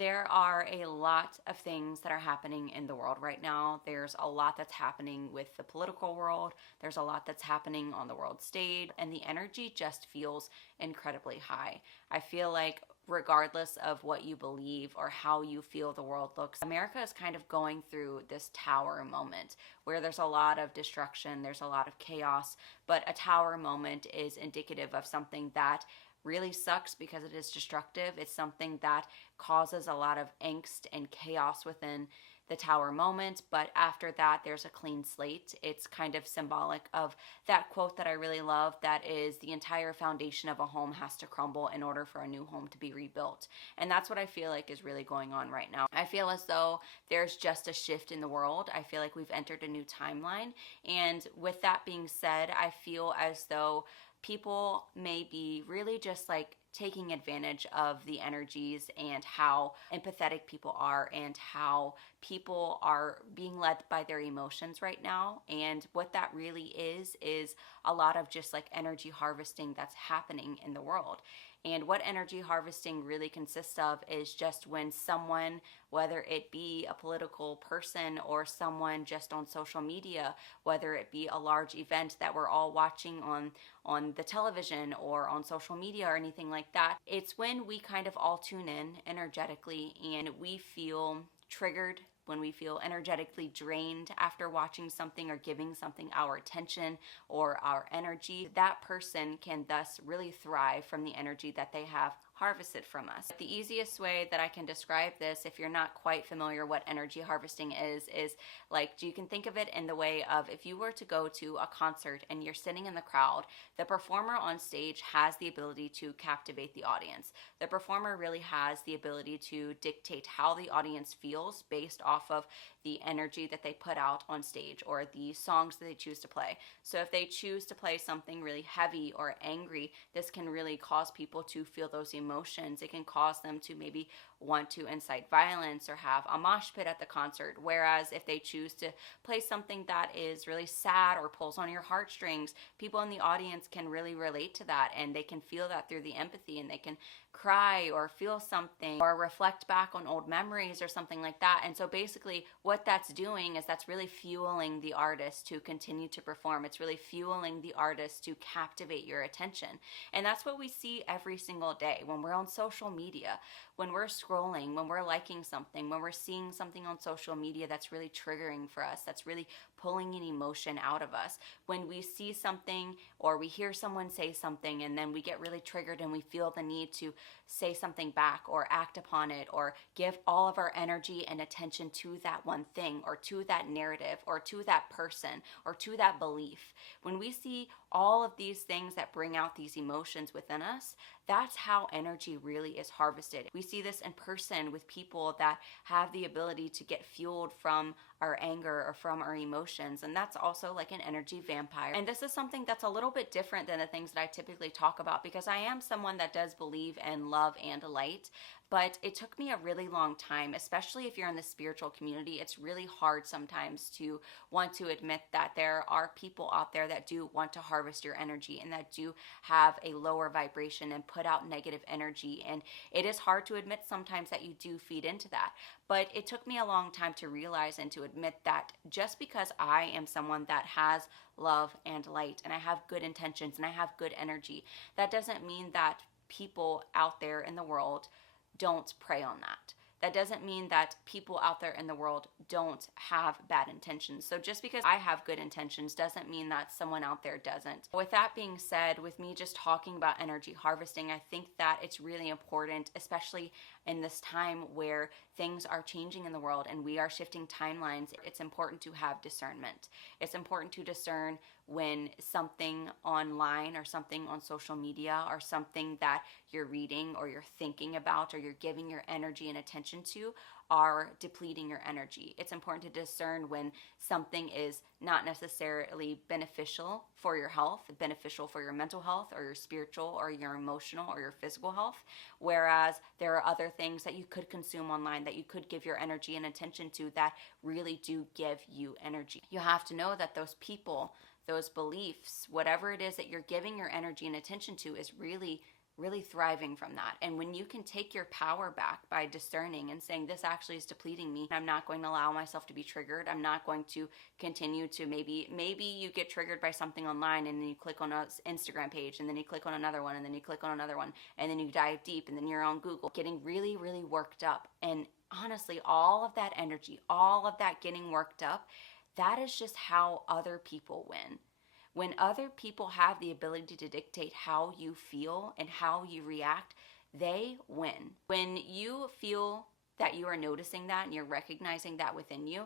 There are a lot of things that are happening in the world right now. There's a lot that's happening with the political world. There's a lot that's happening on the world stage, and the energy just feels incredibly high. I feel like regardless of what you believe or how you feel the world looks, America is kind of going through this tower moment where there's a lot of destruction, there's a lot of chaos, but a tower moment is indicative of something that really sucks because it is destructive. It's something that causes a lot of angst and chaos within the tower moment, but after that there's a clean slate. It's kind of symbolic of that quote that I really love, that is, the entire foundation of a home has to crumble in order for a new home to be rebuilt. And that's what I feel like is really going on right now. I feel as though there's just a shift in the world. I feel like we've entered a new timeline, and with that being said, I feel as though people may be really just like taking advantage of the energies and how empathetic people are and how people are being led by their emotions right now. And what that really is a lot of just like energy harvesting that's happening in the world. And what energy harvesting really consists of is just when someone, whether it be a political person or someone just on social media, whether it be a large event that we're all watching on the television or on social media or anything like that, it's when we kind of all tune in energetically and we feel triggered, when we feel energetically drained after watching something or giving something our attention or our energy. That person can thus really thrive from the energy that they have harvested from us. The easiest way that I can describe this, if you're not quite familiar what energy harvesting is like, you can think of it in the way of, if you were to go to a concert and you're sitting in the crowd, the performer on stage has the ability to captivate the audience. The performer really has the ability to dictate how the audience feels based off of the energy that they put out on stage or the songs that they choose to play. So if they choose to play something really heavy or angry, this can really cause people to feel those emotions. It can cause them to maybe want to incite violence or have a mosh pit at the concert. Whereas if they choose to play something that is really sad or pulls on your heartstrings, people in the audience can really relate to that, and they can feel that through the empathy, and they can cry or feel something or reflect back on old memories or something like that. And so basically what that's doing is that's really fueling the artist to continue to perform. It's really fueling the artist to captivate your attention. And that's what we see every single day when we're on social media, when we're scrolling, when we're liking something, when we're seeing something on social media that's really triggering for us, that's really pulling an emotion out of us. When we see something or we hear someone say something and then we get really triggered and we feel the need to say something back or act upon it or give all of our energy and attention to that one thing or to that narrative or to that person or to that belief. When we see all of these things that bring out these emotions within us, that's how energy really is harvested. We see this in person with people that have the ability to get fueled from our anger or from our emotions, and that's also like an energy vampire. And this is something that's a little bit different than the things that I typically talk about, because I am someone that does believe in love and light. But it took me a really long time, especially if you're in the spiritual community. It's really hard sometimes to want to admit that there are people out there that do want to harvest your energy and that do have a lower vibration and put out negative energy. And it is hard to admit sometimes that you do feed into that. But it took me a long time to realize and to admit that just because I am someone that has love and light and I have good intentions and I have good energy, that doesn't mean that people out there in the world don't prey on that. That doesn't mean that people out there in the world don't have bad intentions. So just because I have good intentions doesn't mean that someone out there doesn't. With that being said, with me just talking about energy harvesting, I think that it's really important, especially in this time where things are changing in the world and we are shifting timelines. It's important to have discernment. It's important to discern when something online or something on social media or something that you're reading or you're thinking about or you're giving your energy and attention to are depleting your energy. It's important to discern when something is not necessarily beneficial for your health, beneficial for your mental health or your spiritual or your emotional or your physical health, whereas there are other things that you could consume online that you could give your energy and attention to that really do give you energy. You have to know that those people, those beliefs, whatever it is that you're giving your energy and attention to is really really thriving from that. And when you can take your power back by discerning and saying, this actually is depleting me, I'm not going to allow myself to be triggered. I'm not going to continue to maybe you get triggered by something online, and then you click on an Instagram page, and then you click on another one, and then you click on another one, and then you dive deep, and then you're on Google getting really, really worked up. And honestly, all of that energy, all of that getting worked up, that is just how other people win. When other people have the ability to dictate how you feel and how you react, they win. When you feel that you are noticing that and you're recognizing that within you,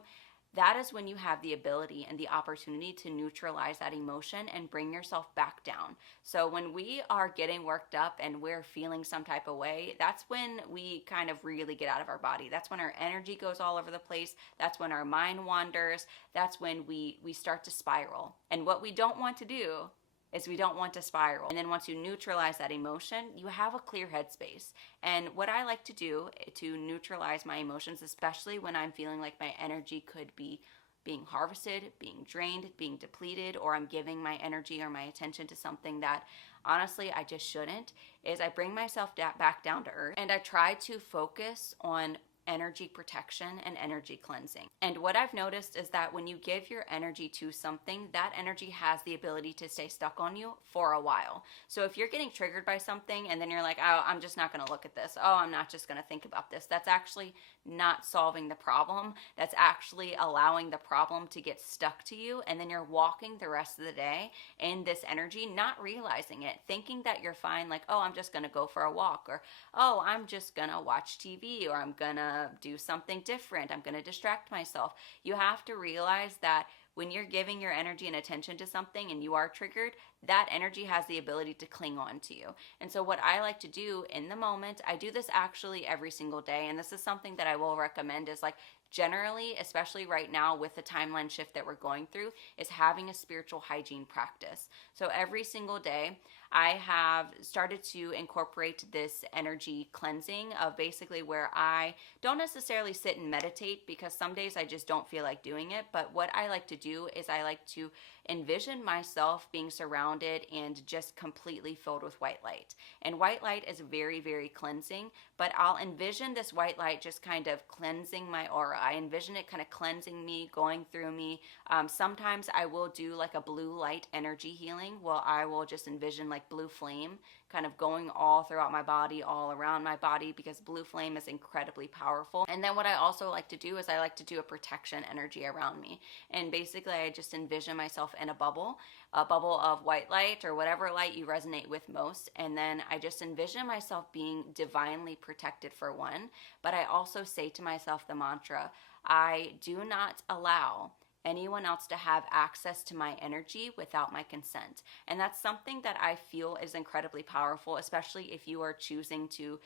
that is when you have the ability and the opportunity to neutralize that emotion and bring yourself back down. So when we are getting worked up and we're feeling some type of way, that's when we kind of really get out of our body. That's when our energy goes all over the place. That's when our mind wanders. That's when we start to spiral. And what we don't want to do is we don't want to spiral. And then once you neutralize that emotion, you have a clear headspace. And what I like to do to neutralize my emotions, especially when I'm feeling like my energy could be being harvested, being drained, being depleted, or I'm giving my energy or my attention to something that honestly I just shouldn't, is I bring myself back down to earth and I try to focus on energy protection and energy cleansing. And what I've noticed is that when you give your energy to something, that energy has the ability to stay stuck on you for a while. So if you're getting triggered by something and then you're like, oh, I'm just not going to look at this. Oh, I'm not just going to think about this. That's actually not solving the problem. That's actually allowing the problem to get stuck to you. And then you're walking the rest of the day in this energy, not realizing it, thinking that you're fine. Like, oh, I'm just going to go for a walk, or, oh, I'm just going to watch TV, or I'm going to do something different. I'm going to distract myself. You have to realize that when you're giving your energy and attention to something and you are triggered, that energy has the ability to cling on to you. And so what I like to do in the moment, I do this actually every single day, and this is something that I will recommend, is like generally, especially right now with the timeline shift that we're going through, is having a spiritual hygiene practice. So every single day, I have started to incorporate this energy cleansing of basically where I don't necessarily sit and meditate, because some days I just don't feel like doing it. But what I like to do is I like to envision myself being surrounded and just completely filled with white light. And white light is very, very cleansing, but I'll envision this white light just kind of cleansing my aura. I envision it kind of cleansing me, going through me. Sometimes I will do like a blue light energy healing. Well, I will just envision like blue flame kind of going all throughout my body, all around my body, because blue flame is incredibly powerful. And then what I also like to do is I like to do a protection energy around me. And basically I just envision myself in a bubble of white light or whatever light you resonate with most. And then I just envision myself being divinely protected, for one. But I also say to myself the mantra, I do not allow anyone else to have access to my energy without my consent. And that's something that I feel is incredibly powerful, especially if you are choosing to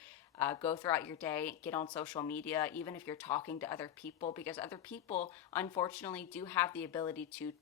go throughout your day, get on social media, even if you're talking to other people, because other people unfortunately do have the ability to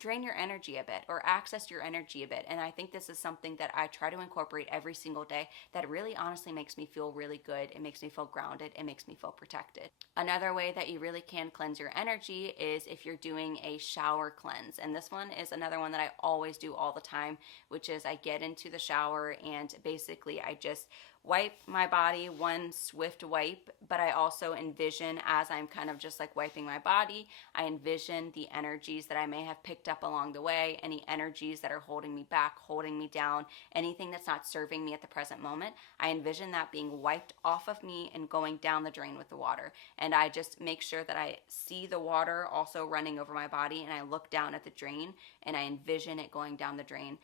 drain your energy a bit or access your energy a bit. And I think this is something that I try to incorporate every single day that really honestly makes me feel really good. It makes me feel grounded. It makes me feel protected. Another way that you really can cleanse your energy is if you're doing a shower cleanse. And this one is another one that I always do all the time, which is I get into the shower and basically I just wipe my body, one swift wipe, but I also envision, as I'm kind of just like wiping my body, I envision the energies that I may have picked up along the way, any energies that are holding me back, holding me down, anything that's not serving me at the present moment. I envision that being wiped off of me and going down the drain with the water. And I just make sure that I see the water also running over my body, and I look down at the drain and I envision it going down the drain,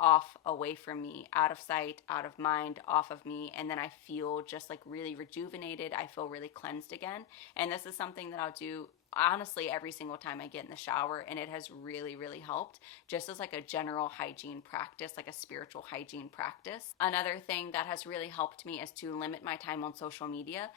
off, away from me, out of sight, out of mind, off of me. And then I feel just like really rejuvenated. I feel really cleansed again. And this is something that I'll do honestly every single time I get in the shower, and it has really, really helped, just as like a general hygiene practice, like a spiritual hygiene practice. Another thing that has really helped me is to limit my time on social media.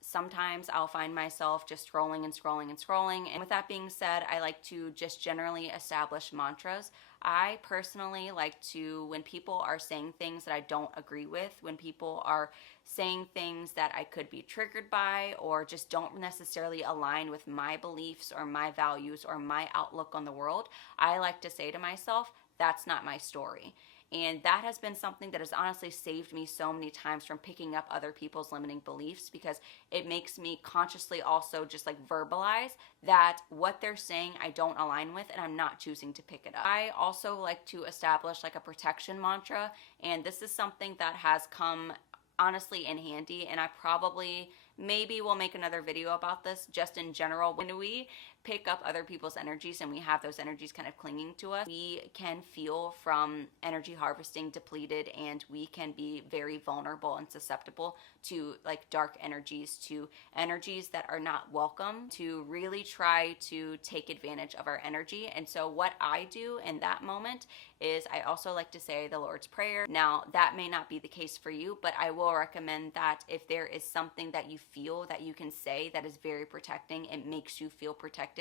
Sometimes I'll find myself just scrolling and scrolling and scrolling. And with that being said, I like to just generally establish mantras. I personally like to, when people are saying things that I don't agree with, when people are saying things that I could be triggered by or just don't necessarily align with my beliefs or my values or my outlook on the world, I like to say to myself, that's not my story. And that has been something that has honestly saved me so many times from picking up other people's limiting beliefs, because it makes me consciously also just like verbalize that what they're saying I don't align with, and I'm not choosing to pick it up. I also like to establish like a protection mantra, and this is something that has come honestly in handy, and I probably maybe we'll make another video about this. Just in general, when we pick up other people's energies and we have those energies kind of clinging to us, we can feel from energy harvesting depleted, and we can be very vulnerable and susceptible to like dark energies, to energies that are not welcome, to really try to take advantage of our energy. And so what I do in that moment is I also like to say the Lord's Prayer. Now, that may not be the case for you, but I will recommend that if there is something that you feel that you can say that is very protecting, it makes you feel protected.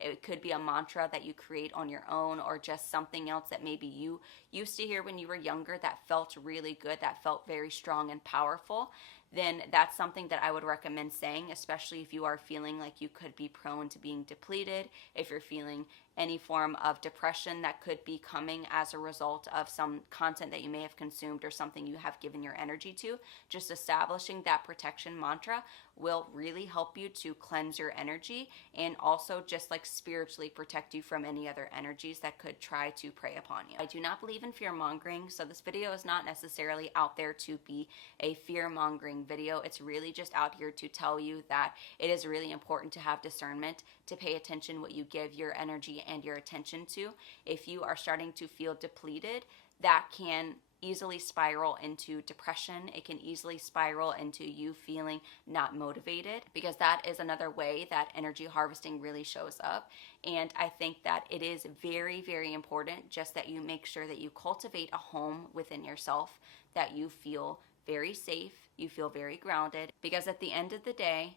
It could be a mantra that you create on your own, or just something else that maybe you used to hear when you were younger that felt really good, that felt very strong and powerful. Then that's something that I would recommend saying, especially if you are feeling like you could be prone to being depleted, if you're feeling any form of depression that could be coming as a result of some content that you may have consumed or something you have given your energy to. Just establishing that protection mantra will really help you to cleanse your energy, and also just like spiritually protect you from any other energies that could try to prey upon you. I do not believe in fear mongering, so this video is not necessarily out there to be a fear mongering video. It's really just out here to tell you that it is really important to have discernment, to pay attention what you give your energy and your attention to. If you are starting to feel depleted, that can easily spiral into depression. It can easily spiral into you feeling not motivated, because that is another way that energy harvesting really shows up. And I think that it is very, very important just that you make sure that you cultivate a home within yourself, that you feel very safe, you feel very grounded, because at the end of the day,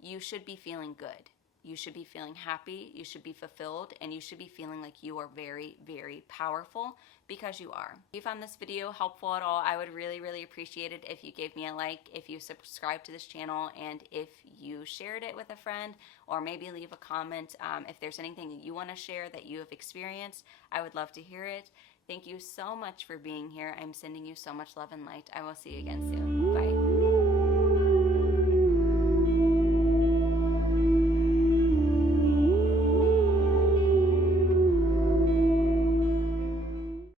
you should be feeling good. You should be feeling happy, you should be fulfilled, and you should be feeling like you are very, very powerful, because you are. If you found this video helpful at all, I would really, really appreciate it if you gave me a like, if you subscribe to this channel, and if you shared it with a friend, or maybe leave a comment. If there's anything that you want to share that you have experienced, I would love to hear it. Thank you so much for being here. I'm sending you so much love and light. I will see you again soon. Bye.